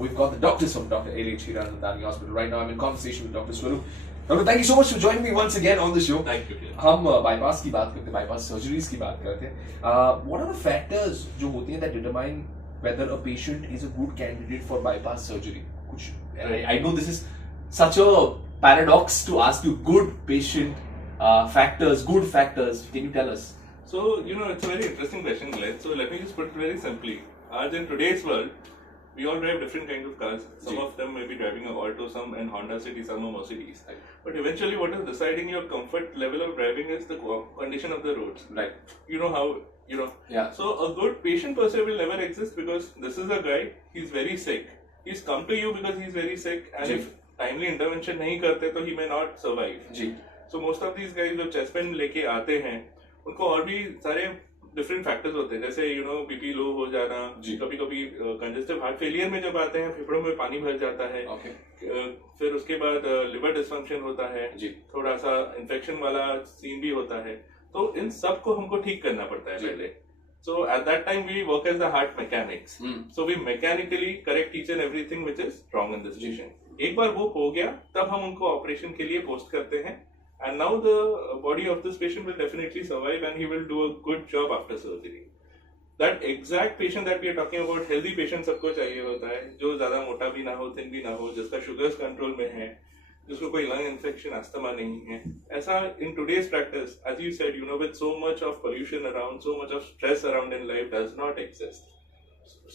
we've got the doctors from Dr. A.H. Hiranandani Hospital. Right now I'm in conversation with Dr. Swaroop. Doctor, thank you so much for joining me once again on the show. Thank you. हम bypass की बात करते हैं, bypass surgeries की बात करते हैं. What are the factors जो होती हैं that determine whether a patient is a good candidate for bypass surgery? कुछ I know this is such a paradox to ask you good patient factors, good factors. Can you tell us? So, it's a very interesting question, Glenn. So, let me just put it very simply. As in today's world, we all drive different kinds of cars. Some of them may be driving a Alto, some and Honda City, some are Mercedes. Right. But eventually, what is deciding your comfort level of driving is the condition of the roads. Right. You know how, Yeah. So, a good patient per se will never exist because this is a guy, he's very sick. He's come to you because he's very sick, and if timely intervention नहीं करते तो he may not survive. Ji. So most of these guys जो chest pain लेके आते हैं, उनको और भी सारे डिफरेंट फैक्टर्स होते हैं, जैसे बीपी लो हो जाना, कभी कभी कंजेस्टिव हार्ट फेलियर में जब आते हैं फेफड़ों में पानी भर जाता है, फिर उसके बाद लिवर डिसफंक्शन होता है, थोड़ा सा इन्फेक्शन वाला सीन भी होता है, तो इन सब को हमको ठीक करना पड़ता है पहले. So at that time we work as the heart mechanics. So we mechanically correct each and everything which is wrong in this patient. एक बार वो हो गया तब हम उनको ऑपरेशन के लिए पोस्ट करते हैं. And now the body of this patient will definitely survive and he will do a good job after surgery. That exact patient that we are talking about, healthy patient सबको चाहिए होता है, जो ज्यादा मोटा भी ना हो, थिन भी ना हो, जिसका शुगर्स कंट्रोल में है, जिसको कोई लंग इन्फेक्शन अस्थमा नहीं है. ऐसा in today's practice, as you said, with so much of pollution around, so much of stress around in life does not exist.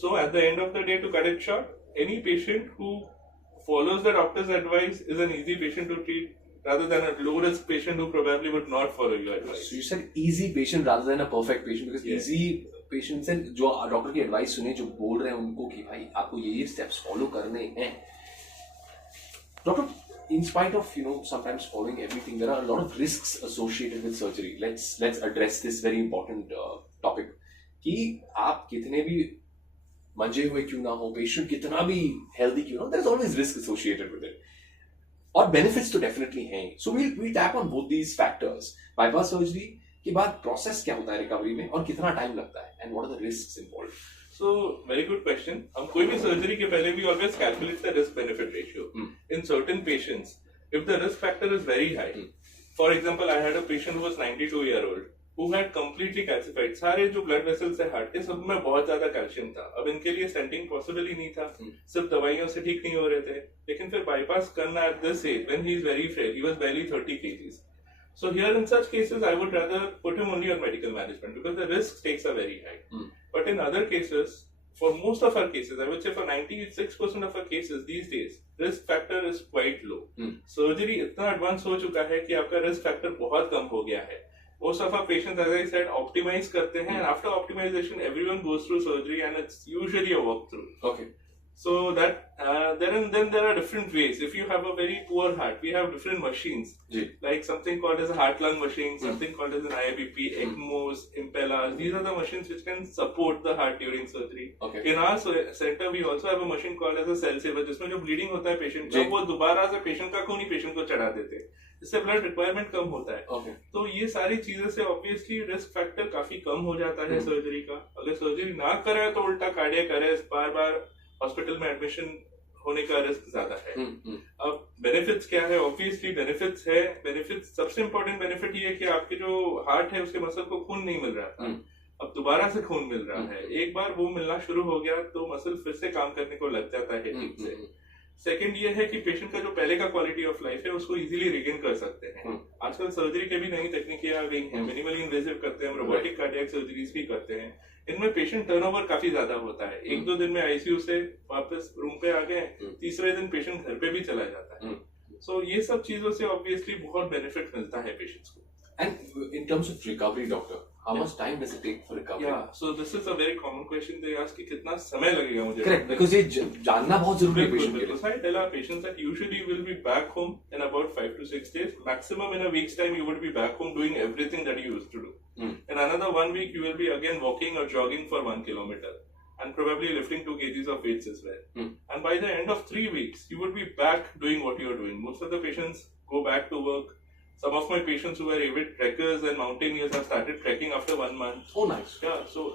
So at the end of the day, to cut it short, any patient who follows the doctor's advice is an easy patient to treat, rather than a low-risk patient who probably would not follow your advice. So you said easy patient rather than a perfect patient, because easy patients हैं जो doctor की advice सुने, जो बोल रहे हैं उनको कि भाई आपको ये स्टेप्स फॉलो करने हैं. Doctor, in spite of sometimes following everything, there are a lot of risks associated with surgery. Let's address this very important topic. कि आप कितने भी मंजे हुए क्यों ना हो, पेशेंट कितना भी हेल्दी क्यों ना हो, there's always risk associated with it. और benefits तो definitely हैं. So we'll tap on both these factors. Bypass surgery के बाद process क्या होता है रिकवरी में और कितना टाइम लगता है, and what are the risks involved? So very good question. हम कोई भी surgery के पहले we always calculate the risk benefit ratio. In certain patients, if the risk factor is very high, for example, I had a patient who was 92-year-old who had completely calcified. सारे जो blood vessels है heart के, सब में बहुत ज्यादा calcium था. अब इनके लिए stenting possible ही नहीं था, सिर्फ दवाइयों से ठीक नहीं हो रहे थे. लेकिन फिर bypass करना at this age when he is very frail, he was barely 30 kgs. So here in such cases, I would rather put him only on medical management because the risk stakes are very high. But in other cases, for most of our cases, I would say for 96% of our cases these days, risk factor is quite low. Surgery इतना advanced हो चुका है कि आपका risk factor बहुत कम हो गया है. Most of our patients, as I said, optimize करते हैं, and after optimization, everyone goes through surgery, and it's usually a walkthrough. Okay. So that then there are different ways. If you have a very poor heart, we have different machines, like something called as a heart-lung machine, something called as an IABP, ECMOs, Impellas. These are the machines which can support the heart during surgery. Okay. In our center, we also have a machine called as a cell saver, जिसमें जो bleeding होता है patient का, वो दोबारा से patient का खून ही patient को चढ़ा देते हैं. इससे blood requirement कम होता है. Okay. तो ये सारी चीजें से obviously risk factor काफी कम हो जाता है surgery का. अगर surgery ना करे तो उल्टा cardiac arrest, बार-बार हॉस्पिटल में एडमिशन होने का रिस्क ज्यादा है. अब बेनिफिट्स क्या है? ऑब्वियसली बेनिफिट्स है. बेनिफिट्स, सबसे इम्पोर्टेंट बेनिफिट ये है कि आपके जो हार्ट है उसके मसल को खून नहीं मिल रहा था, अब दोबारा से खून मिल रहा है. एक बार वो मिलना शुरू हो गया तो मसल फिर से काम करने को लग जाता है ठीक से. सेकंड ये है कि पेशेंट का जो पहले का क्वालिटी ऑफ लाइफ है उसको इजीली रिगेन कर सकते हैं. आजकल सर्जरी के भी नई तकनीकें आ गई हैं, मिनिमली इन्वेसिव करते हैं, रोबोटिक कार्डियक सर्जरीज भी करते हैं. इनमें पेशेंट टर्नओवर काफी ज्यादा होता है. 1-2 दिन में आईसीयू से वापस रूम पे आ गए, तीसरे दिन पेशेंट घर पे भी चला जाता है. सो ये सब चीजों से ऑब्वियसली बहुत बेनिफिट मिलता है पेशेंट्स को. And in terms of recovery, doctor, how much time does it take for recovery? Yeah, so this is a very common question they ask कि कितना समय लगेगा मुझे. Correct, because ये जानना बहुत जरूरी है patient के लिए. So I tell our patients that usually you will be back home in about 5 to 6 days. Maximum in a week's time you would be back home doing everything that you used to do. In another 1 week you will be again walking or jogging for 1 kilometer and probably lifting 2 kgs of weights as well. And by the end of 3 weeks you would be back doing what you are doing. Most of the patients go back to work. Some of my patients who are avid trekkers and mountaineers have started trekking after 1 month. Oh, nice. Yeah, so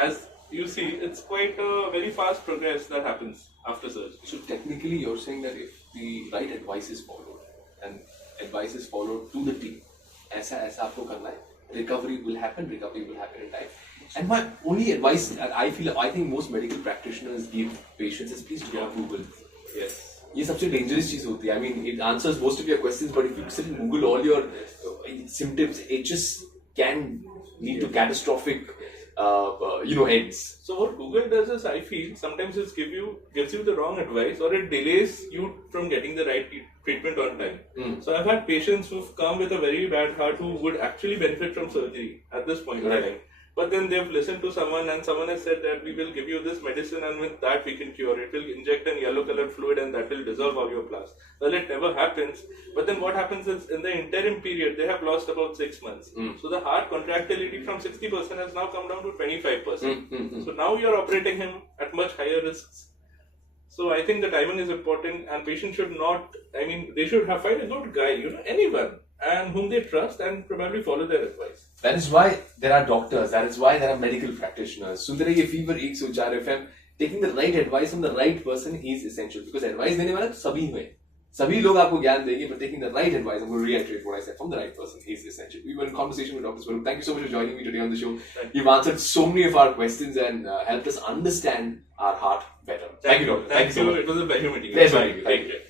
as you see, it's quite a very fast progress that happens after surgery. So technically, you're saying that if the right advice is followed and advice is followed to the T, ऐसा ऐसा आपको करना है, recovery will happen in time. And my only advice, I think most medical practitioners give patients is please do not Google. Yes. ये सबसे dangerous चीज होती है. I mean, it answers most of your questions, but if you sit and Google all your symptoms, it just can lead to catastrophic, ends. So what Google does is, I feel, sometimes it gives you the wrong advice, or it delays you from getting the right treatment on time. So I've had patients who've come with a very bad heart who would actually benefit from surgery at this point in time. But then they've listened to someone and someone has said that we will give you this medicine and with that we can cure it. We'll inject a yellow colored fluid and that will dissolve all your plaques. Well, it never happens. But then what happens is in the interim period, they have lost about 6 months. So the heart contractility from 60% has now come down to 25%. So now you're operating him at much higher risks. So I think the timing is important and patients should not, they should have find a good guy, anyone, and whom they trust and probably follow their advice. That is why there are doctors, that is why there are medical practitioners. Sundar ये Fever 104 FM, taking the right advice from the right person is essential. Because advice देने वाला सभी हुए. सभी लोग आपको ज्ञान देंगे, but taking the right advice, I'm going to reiterate what I said, from the right person is essential. We were in conversation with Dr. Swaroop. Thank you so much for joining me today on the show. You've answered so many of our questions and helped us understand our heart better. Thank you, Doctor. Thank you so much. It was a pleasure meeting you. Pleasure meeting you. Thank you.